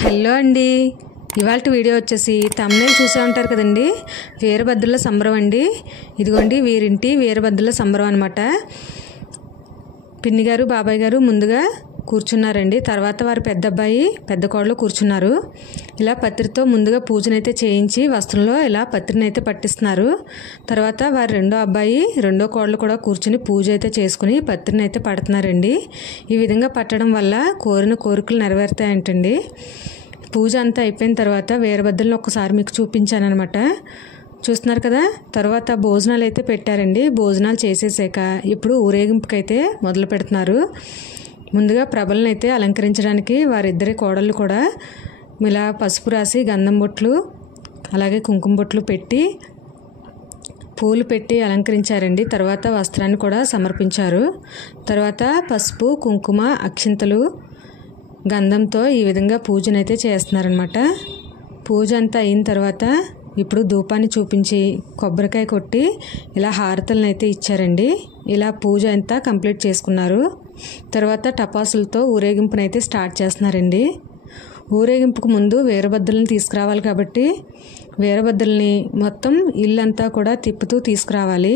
Hello అండి, ఇవాళ video వచ్చేసి తమ్నైల్ చూసే ఉంటారు కదండి. వీరభద్రుల సంబరం అండి. ఇదిగోండి వీరింటి వీరభద్రుల సంబరం అనమాట. పిన్ని గారు బాబాయ్ గారు ముందుగా కూర్చున్నారండి. తర్వాత వారి పెద్ద అబ్బాయి పెద్ద కోడలు కూర్చున్నారు. ఇలా పత్రితో ముందుగా పూజనైతే చేయించి వస్త్రంలో ఇలా పత్రినైతే పట్టిస్తున్నారు. తర్వాత వారి రెండో అబ్బాయి రెండో కోడలు కూడా కూర్చుని పూజ అయితే చేసుకుని పత్రినైతే పడుతున్నారండి. ఈ విధంగా పట్టడం వల్ల కోరిన కోరికలు నెరవేరుతాయంటండి. పూజ అంతా అయిపోయిన తర్వాత వీరభద్రులను ఒక్కసారి మీకు చూపించాను అనమాట. చూస్తున్నారు కదా. తర్వాత భోజనాలు అయితే పెట్టారండి. భోజనాలు చేసేసాక ఇప్పుడు ఊరేగింపుకైతే మొదలు పెడుతున్నారు. ముందుగా ప్రభలను అయితే అలంకరించడానికి వారిద్దరి కోడళ్ళు కూడా ఇలా పసుపు రాసి గంధం బొట్లు అలాగే కుంకుమ బొట్లు పెట్టి పూలు పెట్టి అలంకరించారండి. తర్వాత వస్త్రాన్ని కూడా సమర్పించారు. తర్వాత పసుపు కుంకుమ అక్షింతలు గంధంతో ఈ విధంగా పూజనైతే చేస్తున్నారనమాట. పూజ అంతా అయిన తర్వాత ఇప్పుడు ధూపాన్ని చూపించి కొబ్బరికాయ కొట్టి ఇలా హారతలను అయితే ఇచ్చారండి. ఇలా పూజ అంతా కంప్లీట్ చేసుకున్నారు. తర్వాత టపాసులతో ఊరేగింపునైతే స్టార్ట్ చేస్తున్నారండి. ఊరేగింపుకు ముందు వీరభద్రులను తీసుకురావాలి కాబట్టి వీరభద్రుల్ని మొత్తం ఇల్లంతా కూడా తిప్పుతూ తీసుకురావాలి.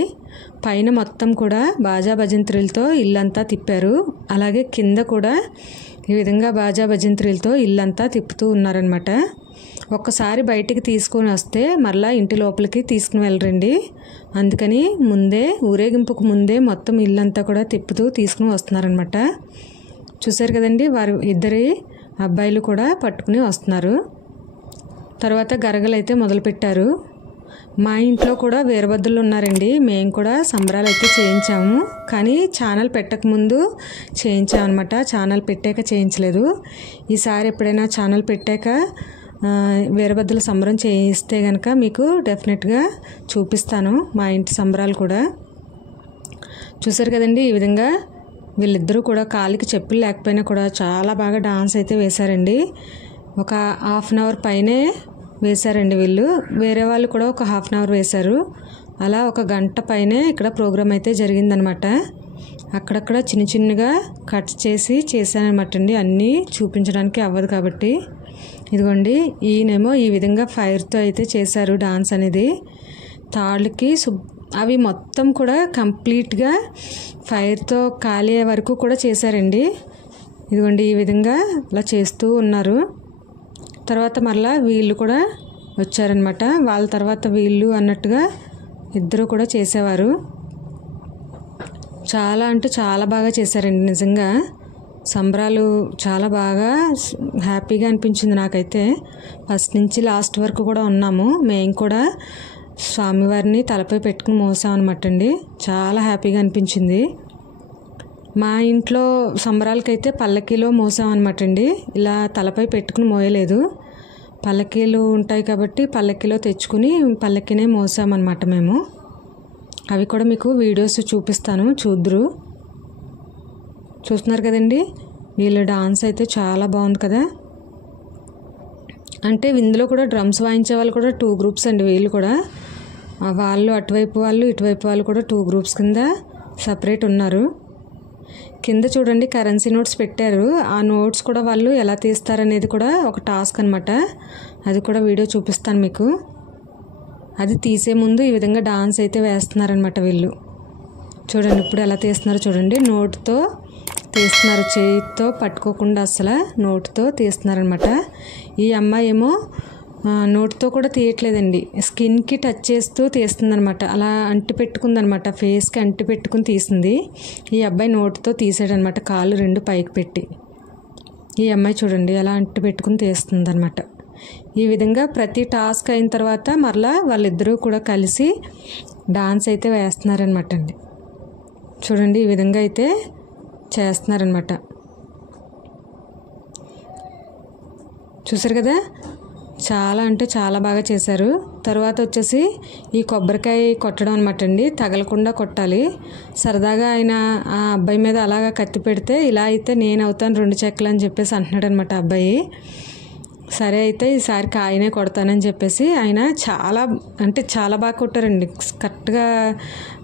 పైన మొత్తం కూడా బాజా భజంత్రులతో ఇల్లంతా తిప్పారు. అలాగే కింద కూడా ఈ విధంగా బాజా భజంత్రులతో ఇల్లంతా తిప్పుతూ ఉన్నారనమాట. ఒక్కసారి బయటికి తీసుకొని వస్తే మరలా ఇంటి లోపలికి తీసుకుని వెళ్ళరండి. అందుకని ముందే ఊరేగింపుకు ముందే మొత్తం ఇల్లంతా కూడా తిప్పుతూ తీసుకుని వస్తున్నారనమాట. చూసారు కదండి, వారు ఇద్దరి అబ్బాయిలు కూడా పట్టుకుని వస్తున్నారు. తర్వాత గరగలు అయితే మొదలుపెట్టారు. మా ఇంట్లో కూడా వీరభద్రులు ఉన్నారండి. మేము కూడా సంబరాలు అయితే చేయించాము. కానీ ఛానల్ పెట్టకముందు చేయించామన్నమాట. ఛానల్ పెట్టాక చేయించలేదు. ఈసారి ఎప్పుడైనా ఛానల్ పెట్టాక వీరభద్రుల సంబరం చేయిస్తే కనుక మీకు డెఫినెట్గా చూపిస్తాను మా ఇంటి సంబరాలు కూడా. చూసారు కదండి, ఈ విధంగా వీళ్ళిద్దరూ కూడా కాలికి చెప్పులు లేకపోయినా కూడా చాలా బాగా డాన్స్ అయితే వేశారండి. ఒక హాఫ్ అన్ అవర్ పైనే వేశారండి వీళ్ళు. వేరే వాళ్ళు కూడా ఒక హాఫ్ అన్ అవర్ వేశారు. అలా ఒక గంట పైనే ఇక్కడ ప్రోగ్రామ్ అయితే జరిగిందనమాట. అక్కడక్కడ చిన్న చిన్నగా కట్ చేసి చేశానమాట అండి. అన్నీ చూపించడానికి అవ్వదు కాబట్టి. ఇదిగోండి ఈయనేమో ఈ విధంగా ఫైర్తో అయితే చేశారు డాన్స్ అనేది. తాళ్ళకి అవి మొత్తం కూడా కంప్లీట్గా ఫైర్తో కాలే వరకు కూడా చేశారండి. ఇదిగోండి ఈ విధంగా అలా చేస్తూ ఉన్నారు. తర్వాత మరలా వీళ్ళు కూడా వచ్చారనమాట. వాళ్ళ తర్వాత వీళ్ళు అన్నట్టుగా ఇద్దరు కూడా చేసేవారు. చాలా అంటే చాలా బాగా చేశారండి. నిజంగా సంబరాలు చాలా బాగా హ్యాపీగా అనిపించింది నాకైతే. ఫస్ట్ నుంచి లాస్ట్ వరకు కూడా ఉన్నాము. మేము కూడా స్వామివారిని తలపై పెట్టుకుని మోసాం అనమాట అండి. చాలా హ్యాపీగా అనిపించింది. మా ఇంట్లో సంబరాలకైతే పల్లకీలో మోసాం అనమాట అండి. ఇలా తలపై పెట్టుకుని మోయలేదు. పల్లకీలు ఉంటాయి కాబట్టి పల్లకీలో తెచ్చుకుని పల్లకీనే మోసామన్నమాట మేము. అవి కూడా మీకు వీడియోస్ చూపిస్తాను, చూద్దురు. చూస్తున్నారు కదండి, వీళ్ళ డాన్స్ అయితే చాలా బాగుంది కదా. అంటే ఇందులో కూడా డ్రమ్స్ వాయించే వాళ్ళు కూడా 2 గ్రూప్స్ అండి. వీళ్ళు కూడా వాళ్ళు అటువైపు వాళ్ళు ఇటువైపు వాళ్ళు కూడా 2 గ్రూప్స్ కింద సపరేట్ ఉన్నారు. కింద చూడండి కరెన్సీ నోట్స్ పెట్టారు. ఆ నోట్స్ కూడా వాళ్ళు ఎలా తీస్తారనేది కూడా ఒక టాస్క్ అనమాట. అది కూడా వీడియో చూపిస్తాను మీకు. అది తీసే ముందు ఈ విధంగా డాన్స్ అయితే వేస్తున్నారనమాట వీళ్ళు. చూడండి ఇప్పుడు ఎలా తీస్తున్నారో చూడండి. నోటుతో తీస్తున్నారు, చేయితో పట్టుకోకుండా అసలు నోటుతో తీస్తున్నారనమాట. ఈ అమ్మాయి ఏమో నోటుతో కూడా తీయట్లేదండి, స్కిన్కి టచ్ చేస్తూ తీస్తుందనమాట. అలా అంటి పెట్టుకుందనమాట, ఫేస్కి అంటి పెట్టుకుని తీసింది. ఈ అబ్బాయి నోటుతో తీసాడనమాట, కాళ్ళు 2 పైకి పెట్టి. ఈ అమ్మాయి చూడండి అలా అంటి పెట్టుకుని తీస్తుందనమాట. ఈ విధంగా ప్రతి టాస్క్ అయిన తర్వాత మరలా వాళ్ళిద్దరూ కూడా కలిసి డాన్స్ అయితే వేస్తున్నారనమాట అండి. చూడండి ఈ విధంగా అయితే చేస్తున్నారనమాట. చూసారు కదా, చాలా అంటే చాలా బాగా చేశారు. తర్వాత వచ్చేసి ఈ కొబ్బరికాయ కొట్టడం అనమాట అండి. తగలకుండా కొట్టాలి. సరదాగా ఆయన ఆ అబ్బాయి మీద అలాగా కత్తి పెడితే ఇలా అయితే నేను అవుతాను 2 చెక్కలు అని చెప్పేసి అంటున్నాడు అనమాట అబ్బాయి. సరే అయితే ఈసారి కాయనే కొడతానని చెప్పేసి ఆయన చాలా అంటే చాలా బాగా కొట్టారండి. కరెక్ట్గా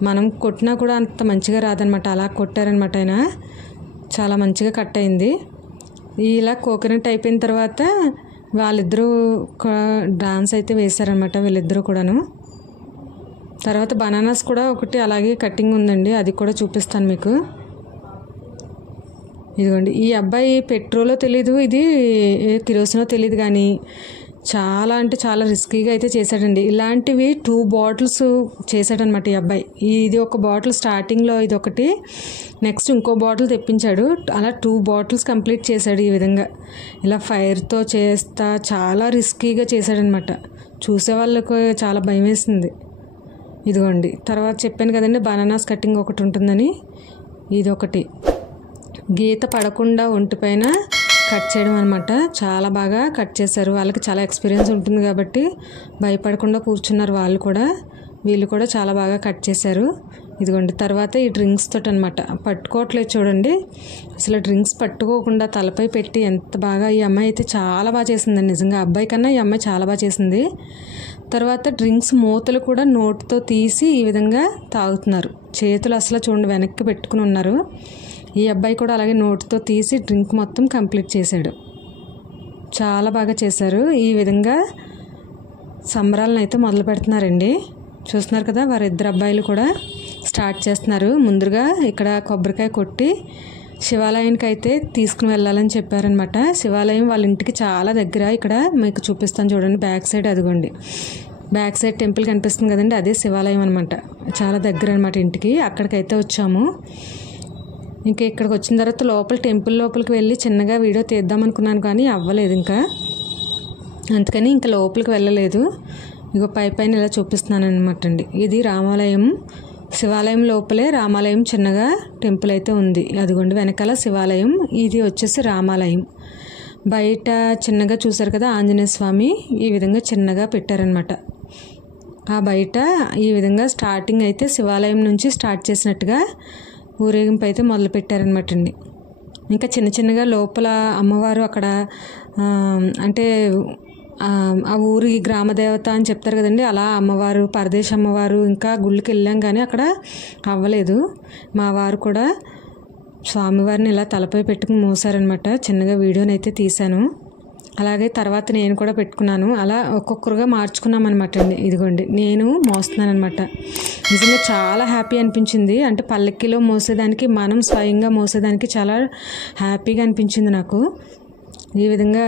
మనం కొట్టినా కూడా అంత మంచిగా రాదనమాట. అలా కొట్టారనమాట ఆయన. చాలా మంచిగా కట్ అయింది. ఇలా కోకోనట్ అయిపోయిన తర్వాత వాళ్ళిద్దరూ డాన్స్ అయితే వేశారనమాట వీళ్ళిద్దరూ కూడాను. తర్వాత బనానాస్ కూడా ఒకటి అలాగే కటింగ్ ఉందండి, అది కూడా చూపిస్తాను మీకు. ఇదిగోండి, ఈ అబ్బాయి పెట్రోలో తెలీదు, ఇది కిరోసినో తెలియదు, కానీ చాలా అంటే చాలా రిస్కీగా అయితే చేశాడండి. ఇలాంటివి 2 బాటిల్స్ చేశాడనమాట ఈ అబ్బాయి. ఇది ఒక బాటిల్ స్టార్టింగ్లో, ఇది ఒకటి, నెక్స్ట్ ఇంకో బాటిల్ తెప్పించాడు. అలా 2 బాటిల్స్ కంప్లీట్ చేశాడు. ఈ విధంగా ఇలా ఫైర్తో చేస్తా చాలా రిస్కీగా చేశాడనమాట. చూసే వాళ్ళకు చాలా భయం వేసింది. ఇదిగోండి, తర్వాత చెప్పాను కదండి బనానాస్ కటింగ్ ఒకటి ఉంటుందని, ఇది ఒకటి గీత పడకుండా ఒంటిపైన కట్ చేయడం అనమాట. చాలా బాగా కట్ చేశారు. వాళ్ళకి చాలా ఎక్స్పీరియన్స్ ఉంటుంది కాబట్టి భయపడకుండా కూర్చున్నారు వాళ్ళు కూడా. వీళ్ళు కూడా చాలా బాగా కట్ చేశారు. ఇదిగోండి, తర్వాత ఈ డ్రింక్స్ తోటి అనమాట. పట్టుకోవట్లేదు చూడండి, అసలు డ్రింక్స్ పట్టుకోకుండా తలపై పెట్టి ఎంత బాగా, ఈ అమ్మాయి అయితే చాలా బాగా చేసిందండి. నిజంగా అబ్బాయి కన్నా ఈ అమ్మాయి చాలా బాగా చేసింది. తర్వాత డ్రింక్స్ మూతలు కూడా నోటుతో తీసి ఈ విధంగా తాగుతున్నారు. చేతులు అసలు చూడండి వెనక్కి పెట్టుకుని ఉన్నారు. ఈ అబ్బాయి కూడా అలాగే నోటుతో తీసి డ్రింక్ మొత్తం కంప్లీట్ చేశాడు. చాలా బాగా చేశారు. ఈ విధంగా సంబరాలను అయితే మొదలు పెడుతున్నారండి. చూస్తున్నారు కదా, వారిద్దరు అబ్బాయిలు కూడా స్టార్ట్ చేస్తున్నారు. ముందుగా ఇక్కడ కొబ్బరికాయ కొట్టి శివాలయానికి అయితే తీసుకుని వెళ్ళాలని చెప్పారనమాట. శివాలయం వాళ్ళ ఇంటికి చాలా దగ్గర. ఇక్కడ మీకు చూపిస్తాను చూడండి, బ్యాక్ సైడ్ అదిగోండి, బ్యాక్ సైడ్ టెంపుల్ కనిపిస్తుంది కదండి, అదే శివాలయం అనమాట. చాలా దగ్గర అనమాట ఇంటికి. అక్కడికైతే వచ్చాము. ఇంకా ఇక్కడికి వచ్చిన తర్వాత టెంపుల్ లోపలికి వెళ్ళి చిన్నగా వీడియో తీద్దాం అనుకున్నాను, కానీ అవ్వలేదు ఇంకా, అందుకని ఇంకా లోపలికి వెళ్ళలేదు. ఇగో పైన ఇలా చూపిస్తున్నాను అనమాట అండి. ఇది రామాలయం, శివాలయం లోపలే రామాలయం చిన్నగా టెంపుల్ అయితే ఉంది. అదిగోండి వెనకాల శివాలయం, ఇది వచ్చేసి రామాలయం. బయట చిన్నగా చూసారు కదా ఆంజనేయ స్వామి, ఈ విధంగా చిన్నగా పెట్టారనమాట. ఆ బయట ఈ విధంగా స్టార్టింగ్ అయితే శివాలయం నుంచి స్టార్ట్ చేసినట్టుగా ఊరేగింపు అయితే మొదలు పెట్టారనమాట అండి. ఇంకా చిన్న చిన్నగా లోపల అమ్మవారు అక్కడ అంటే ఆ ఊరి గ్రామదేవత అని చెప్తారు కదండి, అలా అమ్మవారు, పరదేశ అమ్మవారు, ఇంకా గుళ్ళకి వెళ్ళాం కానీ అక్కడ అవ్వలేదు. మా వారు కూడా స్వామివారిని ఇలా తలపై పెట్టుకుని మోసారనమాట. చిన్నగా వీడియోని అయితే తీశాను. అలాగే తర్వాత నేను కూడా పెట్టుకున్నాను. అలా ఒక్కొక్కరుగా మార్చుకున్నాం అనమాట అండి. ఇదిగోండి నేను మోస్తున్నాను అనమాట. నిజంగా చాలా హ్యాపీ అనిపించింది. అంటే పల్లకిలో మోసేదానికి, మనం స్వయంగా మోసేదానికి చాలా హ్యాపీగా అనిపించింది నాకు. ఈ విధంగా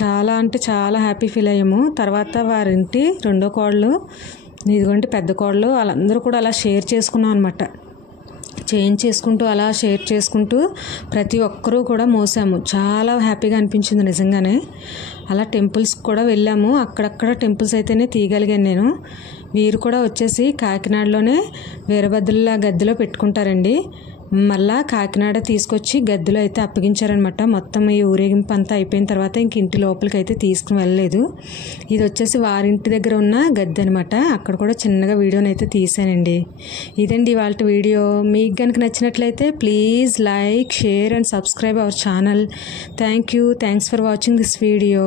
చాలా అంటే చాలా హ్యాపీ ఫీల్ అయ్యాము. తర్వాత వారింటి రెండో కోడలు, ఇదిగోండి పెద్ద కోడలు, వాళ్ళందరూ కూడా అలా షేర్ చేసుకున్నాం అనమాట. చేంజ్ చేసుకుంటూ అలా షేర్ చేసుకుంటూ ప్రతి ఒక్కరూ కూడా మోసాము. చాలా హ్యాపీగా అనిపించింది నిజంగానే. అలా టెంపుల్స్కి కూడా వెళ్ళాము. అక్కడక్కడ టెంపుల్స్ అయితేనే తీయగలిగాను నేను. వీరు కూడా వచ్చేసి కాకినాడలోనే వీరభద్రుల గద్దెలో పెట్టుకుంటారండి. మళ్ళా కాకినాడ తీసుకొచ్చి గద్దెలో అయితే అప్పగించారనమాట. మొత్తం ఈ ఊరేగింపు అంతా అయిపోయిన తర్వాత ఇంక ఇంటి లోపలికి అయితే తీసుకుని వెళ్ళలేదు. ఇది వచ్చేసి వారింటి దగ్గర ఉన్న గద్దె అనమాట. అక్కడ కూడా చిన్నగా వీడియోని అయితే తీసానండి. ఇదండి ఇవాళ వీడియో. మీకు కనుక నచ్చినట్లయితే please like, share and subscribe our channel. Thanks for watching this video.